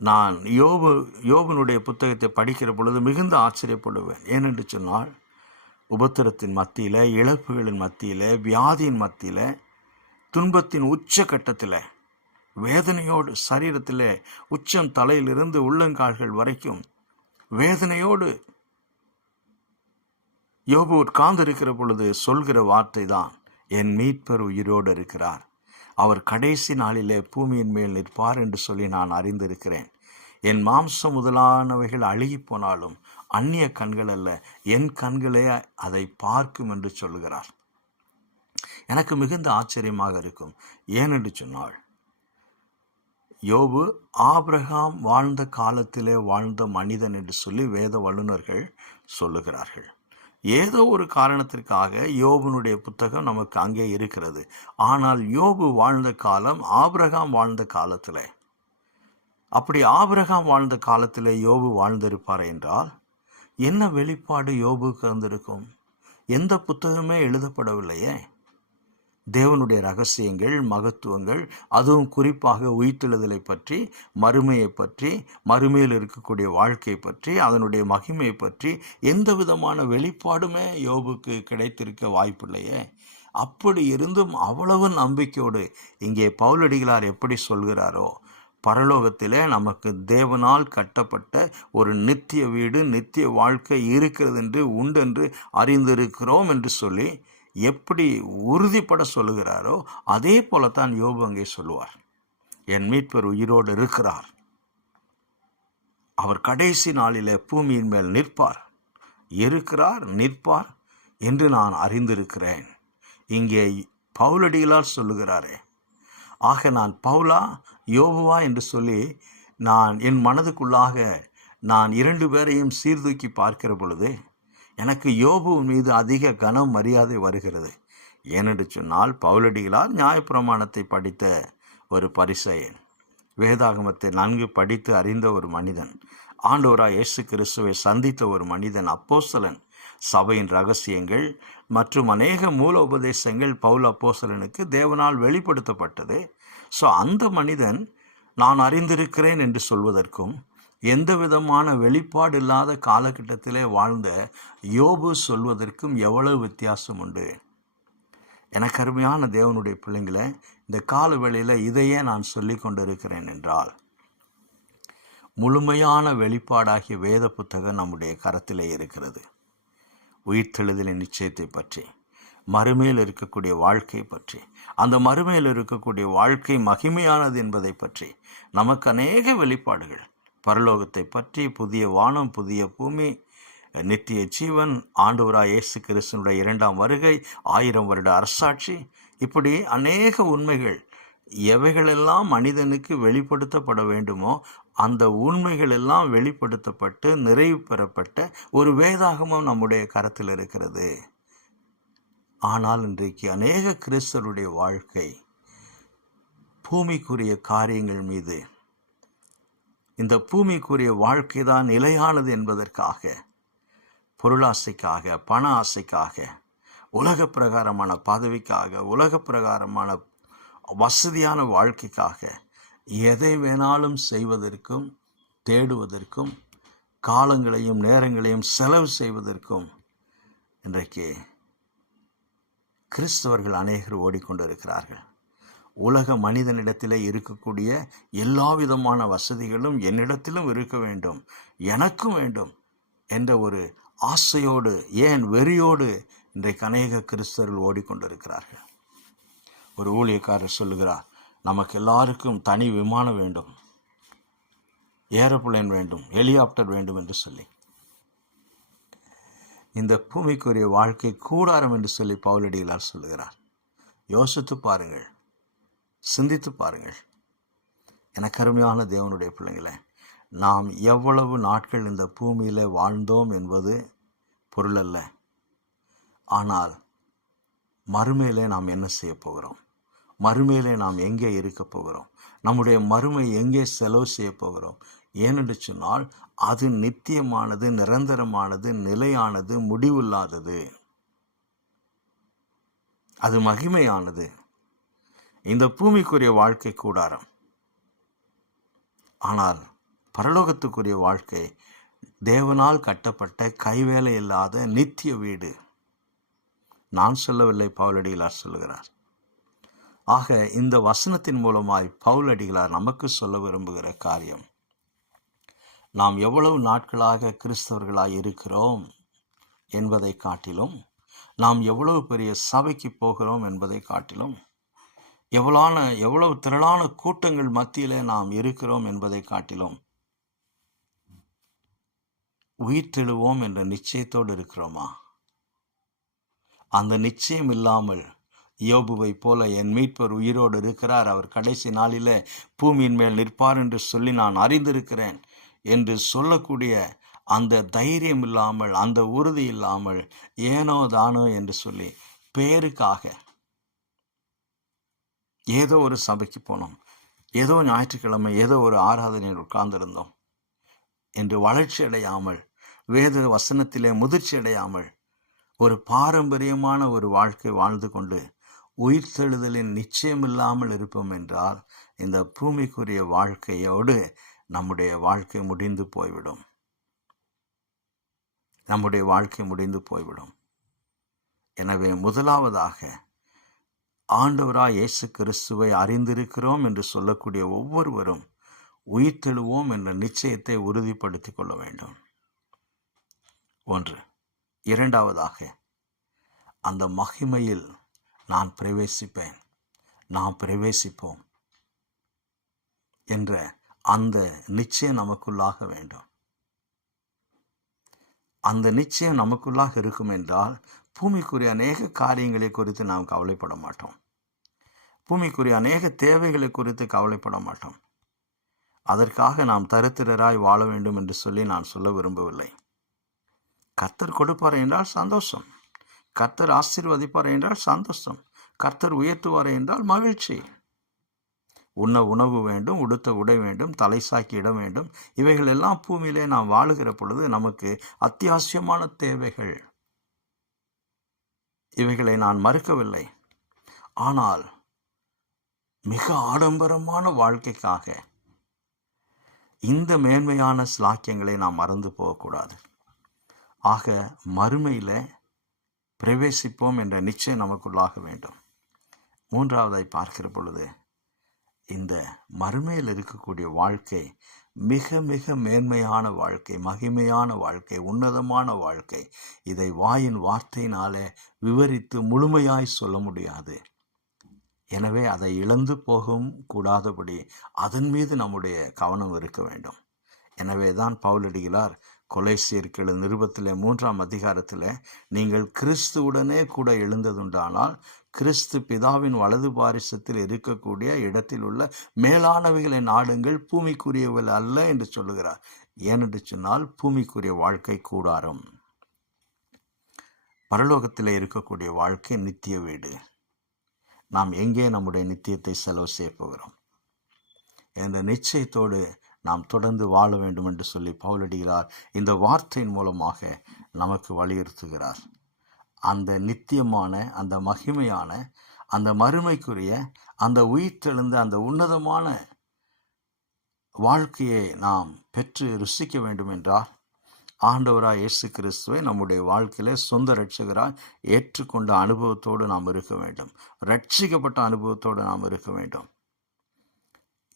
நான் யோபனுடைய புத்தகத்தை படிக்கிற பொழுது மிகுந்த ஆச்சரியப்படுவேன். ஏனென்று சொன்னால், உபத்திரத்தின் மத்தியில், இழப்புகளின் மத்தியில், வியாதியின் மத்தியில், துன்பத்தின் உச்சகட்டத்தில், வேதனையோடு, சரீரத்தில் உச்சம் தலையிலிருந்து உள்ளங்கால்கள் வரைக்கும் வேதனையோடு யோபு உட்கார்ந்திருக்கிற பொழுது சொல்கிற வார்த்தை தான், என் மீட்பர் உயிரோடு இருக்கிறார், அவர் கடைசி நாளிலே பூமியின் மேல் நிற்பார் என்று சொல்லி நான் அறிந்திருக்கிறேன். என் மாம்சம் முதலானவைகள் அழுகி போனாலும் அந்நிய கண்கள் அல்ல, என் கண்களே அதை பார்க்கும் என்று சொல்லுகிறார். எனக்கு மிகுந்த ஆச்சரியமாக இருக்கும். ஏனென்று சொன்னால், யோபு ஆபிரகாம் வாழ்ந்த காலத்திலே வாழ்ந்த மனிதன் என்று சொல்லி வேத வல்லுநர்கள் சொல்லுகிறார்கள். ஏதோ ஒரு காரணத்திற்காக யோபுனுடைய புத்தகம் நமக்கு அங்கே இருக்கிறது. ஆனால் யோபு வாழ்ந்த காலம் ஆபிரகாம் வாழ்ந்த காலத்தில் அப்படி ஆபிரகாம் வாழ்ந்த காலத்தில் யோபு வாழ்ந்திருப்பார் என்றால் என்ன வெளிப்பாடு யோபுக்கு இருந்திருக்கும்? எந்த புத்தகமே எழுதப்படவில்லையே. தேவனுடைய ரகசியங்கள், மகத்துவங்கள், அதுவும் குறிப்பாக உயிர்த்தெழுதலை பற்றி, மறுமையை பற்றி, மறுமையில் இருக்கக்கூடிய வாழ்க்கை பற்றி, அதனுடைய மகிமை பற்றி எந்த விதமான வெளிப்பாடுமே யோபுக்கு கிடைத்திருக்க வாய்ப்பில்லையே. அப்படி இருந்தும் அவ்வளவு நம்பிக்கையோடு இங்கே பவுலடிகளார் எப்படி சொல்கிறாரோ, பரலோகத்திலே நமக்கு தேவனால் கட்டப்பட்ட ஒரு நித்திய வீடு, நித்திய வாழ்க்கை இருக்கிறது என்று உண்டென்று அறிந்திருக்கிறோம் என்று சொல்லி எப்படி உறுதிப்பட சொல்லுகிறாரோ அதே போலத்தான் யோபு அங்கே சொல்லுவார். என் மீட்பர் உயிரோடு இருக்கிறார், அவர் கடைசி நாளிலே பூமியின் மேல் நிற்பார், இருக்கிறார், நிற்பார் என்று நான் அறிந்திருக்கிறேன். இங்கே பவுலடிகளார் சொல்லுகிறாரே. ஆக நான் பவுலா யோபுவா என்று சொல்லி நான் என் மனதுக்குள்ளாக நான் 2 பேரையும் சீர்தூக்கி பார்க்கிற பொழுது எனக்கு யோபு மீது அதிக கனம் மரியாதை வருகிறது. ஏனென்று சொன்னால் பவுலடிகளார் நியாயப்பிரமாணத்தை படித்த ஒரு பரிசேயன், வேதாகமத்தை நன்கு படித்து அறிந்த ஒரு மனிதன், ஆண்டவராய் இயேசு கிறிஸ்துவை சந்தித்த ஒரு மனிதன், அப்போஸ்தலன். சபையின் ரகசியங்கள் மற்றும் அநேக மூல உபதேசங்கள் பவுல் அப்போஸ்தலனுக்கு தேவனால் வெளிப்படுத்தப்பட்டது. ஸோ அந்த மனிதன் நான் அறிந்திருக்கிறேன் என்று சொல்வதற்கும் எந்த விதமான வெளிப்பாடு இல்லாத காலகட்டத்திலே வாழ்ந்த யோபு சொல்வதற்கும் எவ்வளவு வித்தியாசம் உண்டு. எனக்கு அருமையான தேவனுடைய பிள்ளைங்களை, இந்த கால வேளையில் இதையே நான் சொல்லி கொண்டிருக்கிறேன் என்றால், முழுமையான வெளிப்பாடாகிய வேத புத்தகம் நம்முடைய கரத்திலே இருக்கிறது. உயிர்த்தெழுதலின் நிச்சயத்தை பற்றி, மறுமையில் இருக்கக்கூடிய வாழ்க்கை பற்றி, அந்த மறுமையில் இருக்கக்கூடிய வாழ்க்கை மகிமையானது என்பதை பற்றி நமக்கு அநேக வெளிப்பாடுகள், பரலோகத்தை பற்றி, புதிய வானம், புதிய பூமி, நித்திய ஜீவன், ஆண்டவராய் இயேசு கிறிஸ்துவினுடைய 2ஆம் வருகை, 1000 வருட அரசாட்சி, இப்படி அநேக உண்மைகள் எவைகளெல்லாம் மனிதனுக்கு வெளிப்படுத்தப்பட வேண்டுமோ அந்த உண்மைகள் எல்லாம் வெளிப்படுத்தப்பட்டு நிறைவு பெறப்பட்ட ஒரு வேதாகமம் நம்முடைய கரத்தில் இருக்கிறது. ஆனால் இன்றைக்கு அநேக கிறிஸ்தவருடைய வாழ்க்கை பூமிக்குரிய காரியங்கள் மீது, இந்த பூமிக்குரிய வாழ்க்கை தான் நிலையானது என்பதற்காக, பொருளாசைக்காக, பண ஆசைக்காக, உலக பிரகாரமான பதவிக்காக, உலக பிரகாரமான வசதியான வாழ்க்கைக்காக எதை வேணாலும் செய்வதற்கும், தேடுவதற்கும், காலங்களையும் நேரங்களையும் செலவு செய்வதற்கும் இன்றைக்கு கிறிஸ்தவர்கள் அநேகர் ஓடிக்கொண்டிருக்கிறார்கள். உலக மனிதனிடத்திலே இருக்கக்கூடிய எல்லா விதமான வசதிகளும் என்னிடத்திலும் இருக்க வேண்டும், எனக்கும் வேண்டும் என்ற ஒரு ஆசையோடு, ஏன் வெறியோடு இன்றைக்கு அநேக கிறிஸ்தவர்கள் ஓடிக்கொண்டிருக்கிறார்கள். ஒரு ஊழியக்காரர் சொல்லுகிறார், நமக்கு எல்லாருக்கும் தனி விமானம் வேண்டும், ஏரோப்ளேன் வேண்டும், ஹெலிகாப்டர் வேண்டும் என்று சொல்லி. இந்த பூமிக்குரிய வாழ்க்கை கூடாரம் என்று சொல்லி பவுலடிகளார் சொல்லுகிறார். யோசித்து பாருங்கள், சிந்தித்து பாருங்கள். எனக்கு அருமையான தேவனுடைய பிள்ளைங்களே, நாம் எவ்வளவு நாட்கள் இந்த பூமியில் வாழ்ந்தோம் என்பது பொருள் அல்ல. ஆனால் மறுமையிலே நாம் என்ன செய்ய போகிறோம், மறுமையிலே நாம் எங்கே இருக்க போகிறோம், நம்முடைய மறுமை எங்கே செலவு செய்ய போகிறோம், ஏனென்று சொன்னால் அது நித்தியமானது, நிரந்தரமானது, நிலையானது, முடிவில்லாதது, அது மகிமையானது. இந்த பூமிக்குரிய வாழ்க்கை கூடாரம். ஆனால் பரலோகத்துக்குரிய வாழ்க்கை தேவனால் கட்டப்பட்ட கைவேலை இல்லாத நித்திய வீடு. நான் சொல்லவில்லை, பவுலடிகளார் சொல்லுகிறார். ஆக இந்த வசனத்தின் மூலமாய் பவுலடிகளார் நமக்கு சொல்ல விரும்புகிற காரியம், நாம் எவ்வளவு நாட்களாக கிறிஸ்தவர்களாய் இருக்கிறோம் என்பதை காட்டிலும், நாம் எவ்வளவு பெரிய சபைக்கு போகிறோம் என்பதை காட்டிலும், எவ்வளவு திரளான கூட்டங்கள் மத்தியிலே நாம் இருக்கிறோம் என்பதை காட்டிலும், உயிர்த்தெழுவோம் என்ற நிச்சயத்தோடு இருக்கிறோமா? அந்த நிச்சயம் இல்லாமல் யோபுவை போல என் மீட்பர் உயிரோடு இருக்கிறார், அவர் கடைசி நாளிலே பூமியின் மேல் நிற்பார் என்று சொல்லி நான் அறிந்திருக்கிறேன் என்று சொல்லக்கூடிய அந்த தைரியம் இல்லாமல், அந்த உறுதி இல்லாமல், ஏனோ தானோ என்று சொல்லி பேருக்காக ஏதோ ஒரு சபைக்கு போனோம், ஏதோ ஞாயிற்றுக்கிழமை ஏதோ ஒரு ஆராதனையில் உட்கார்ந்திருந்தோம் என்று வளர்ச்சி அடையாமல், வேத வசனத்திலே முதிர்ச்சி அடையாமல், ஒரு பாரம்பரியமான ஒரு வாழ்க்கை வாழ்ந்து கொண்டு உயிர்த்தெழுதலின் நிச்சயம் இல்லாமல் இருப்போம் என்றால் இந்த பூமிக்குரிய வாழ்க்கையோடு நம்முடைய வாழ்க்கை முடிந்து போய்விடும். நம்முடைய வாழ்க்கை முடிந்து போய்விடும். எனவே முதலாவதாக ஆண்டவராய் இயேசு கிறிஸ்துவை அறிந்திருக்கிறோம் என்று சொல்லக்கூடிய ஒவ்வொருவரும் உயிர்த்தெழுவோம் என்ற நிச்சயத்தை உறுதிப்படுத்திக் கொள்ள வேண்டும். ஒன்று. இரண்டாவதாக, அந்த மகிமையில் நான் பிரவேசிப்பேன், நாம் பிரவேசிப்போம் என்ற அந்த நிச்சயம் நமக்குள்ளாக வேண்டும். அந்த நிச்சயம் நமக்குள்ளாக இருக்கும் என்றால் பூமிக்குரிய அநேக காரியங்களை குறித்து நாம் கவலைப்பட மாட்டோம். பூமிக்குரிய அநேக தேவைகளை குறித்து கவலைப்பட மாட்டோம். அதற்காக நாம் தரித்திரராய் வாழ வேண்டும் என்று சொல்லி நான் சொல்ல விரும்பவில்லை. கர்த்தர் கொடுப்பார் என்றால் சந்தோஷம், கர்த்தர் ஆசீர்வதிப்பார் என்றால் சந்தோஷம், கர்த்தர் உயர்த்துவார் என்றால் மகிழ்ச்சி. உண்ண உணவு வேண்டும், உடுத்த உடை வேண்டும், தலை சாக்கி இடம் வேண்டும். இவைகள் எல்லாம் பூமியிலே நாம் வாழுகிற பொழுது நமக்கு அத்தியாவசியமான தேவைகள். இவைகளை நான் மறுக்கவில்லை. ஆனால் மிக ஆடம்பரமான வாழ்க்கைக்காக இந்த மேன்மையான ஸ்லாக்கியங்களை நாம் மறந்து போகக்கூடாது. ஆக மறுமையில பிரவேசிப்போம் என்ற நிச்சயம் நமக்குள்ளாக வேண்டும். மூன்றாவதாய் பார்க்கிற பொழுது இந்த மறுமையில் இருக்கக்கூடிய வாழ்க்கை மிக மிக மேன்மையான வாழ்க்கை, மகிமையான வாழ்க்கை, உன்னதமான வாழ்க்கை. இதை வாயின் வார்த்தையினாலே விவரித்து முழுமையாய் சொல்ல முடியாது. எனவே அதை இழந்து போகவும் கூடாதபடி அதன் மீது நம்முடைய கவனம் இருக்க வேண்டும். எனவே தான் பவுலடிகளார் கொலைசியர்கள் நிருபத்திலே 3ஆம் அதிகாரத்தில் நீங்கள் கிறிஸ்துவுடனே கூட எழுந்ததுண்டானால் கிறிஸ்து பிதாவின் வலது பாரிசத்தில் இருக்கக்கூடிய இடத்தில் உள்ள மேலானவைகளை நாடுங்கள், பூமிக்குரியவர்கள் அல்ல என்று சொல்லுகிறார். ஏனென்று சொன்னால் பூமிக்குரிய வாழ்க்கை கூடாரம், பரலோகத்தில் இருக்கக்கூடிய வாழ்க்கை நித்திய வீடு. நாம் எங்கே நம்முடைய நித்தியத்தை செலவு செய்ய போகிறோம் என்ற நிச்சயத்தோடு நாம் தொடர்ந்து வாழ வேண்டும் என்று சொல்லி பவுலடிகளார் இந்த வார்த்தையின் மூலமாக நமக்கு வலியுறுத்துகிறார். அந்த நித்தியமான, அந்த மகிமையான, அந்த மறுமைக்குரிய, அந்த உயிர்த்தெழுந்த அந்த உன்னதமான வாழ்க்கையை நாம் பெற்று ருசிக்க வேண்டும் என்றால் ஆண்டவராய் இயேசு கிறிஸ்துவை நம்முடைய வாழ்க்கையிலே சொந்த இரட்சகராய் ஏற்றுக்கொண்ட அனுபவத்தோடு நாம் இருக்க வேண்டும். ரட்சிக்கப்பட்ட அனுபவத்தோடு நாம் இருக்க வேண்டும்.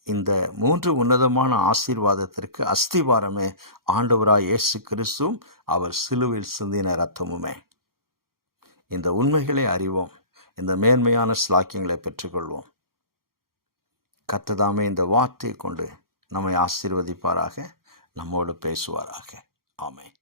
இந்த 3 உன்னதமான ஆசீர்வாதத்திற்கு அஸ்திவாரமே ஆண்டவராய் இயேசு கிறிஸ்துவும் அவர் சிலுவையில் சிந்தின இரத்தமுமே. இந்த உண்மைகளை அறிவோம், இந்த மேன்மையான ஸ்லாக்கியங்களை பெற்றுக்கொள்வோம். கர்த்தர் இந்த வார்த்தையை கொண்டு நம்மை ஆசீர்வதிப்பாராக, நம்மோடு பேசுவாராக. ஆமென்.